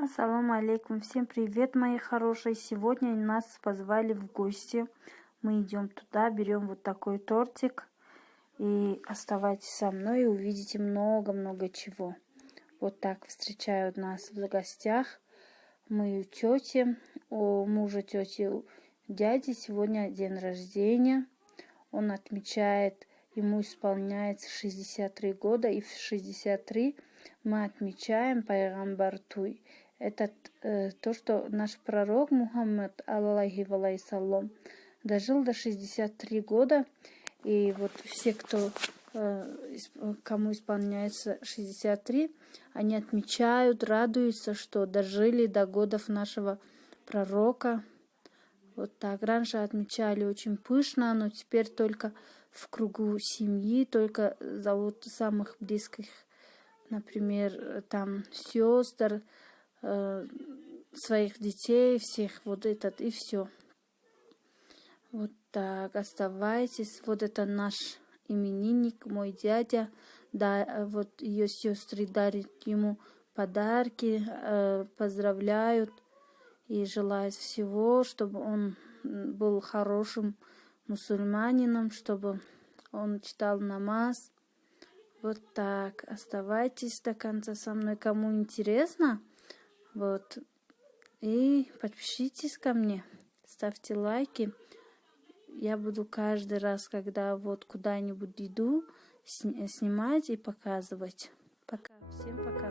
Ассаламу алейкум, всем привет, мои хорошие. Сегодня нас позвали в гости. Мы идем туда, берем вот такой тортик. И оставайтесь со мной и увидите много-много чего. Вот так встречают нас в гостях. Мы у тети, у мужа тети, дяди сегодня день рождения. Он отмечает, ему исполняется 63 года, и в 63 мы отмечаем Пайгамбар Туй. Это то, что наш пророк Мухаммад, аллахи вассалам, дожил до 63 года. И вот все, кому исполняется 63, они отмечают, радуются, что дожили до годов нашего пророка. Вот так. Раньше отмечали очень пышно, но теперь только в кругу семьи, только зовут самых близких, например, там сестр, своих детей, всех, вот этот, и все. Вот так, оставайтесь. Вот это наш именинник, мой дядя. Да, вот ее сестры дарят ему подарки, поздравляют и желают всего, чтобы он был хорошим мусульманином, чтобы он читал намаз. Вот так, оставайтесь до конца со мной, кому интересно. Вот. И подпишитесь ко мне, ставьте лайки. Я буду каждый раз, когда вот куда-нибудь иду, снимать и показывать. Пока. Всем пока.